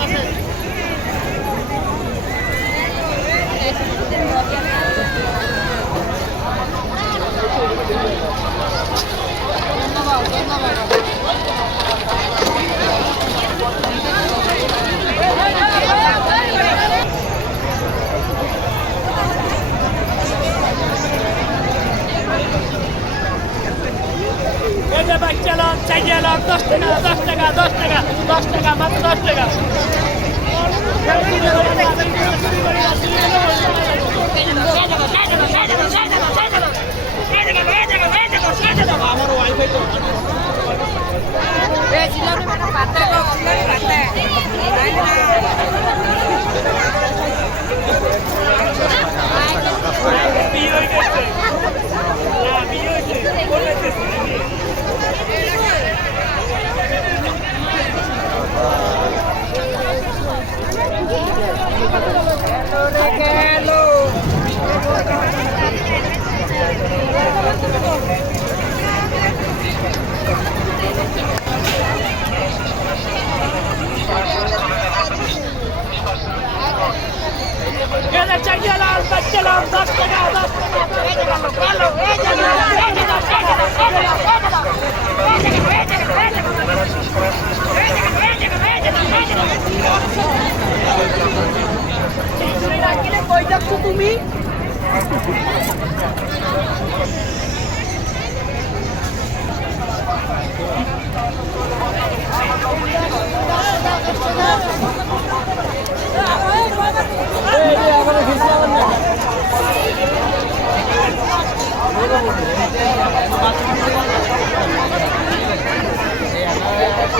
আছে বাইক চালান, চাই চালান দশ টাকা দশ টাকা দশ টাকা দশ টাকা, মাত্র দশ টাকা। আমার ওয়াইফাই তো। Δεν μπορείτε να το πείτε. Δεν μπορείτε να το πείτε. Δεν μπορείτε να το πείτε. Δεν μπορείτε να το πείτε. Δεν μπορείτε να το πείτε. Δεν μπορείτε να το πείτε. Δεν μπορείτε να το πείτε. লোক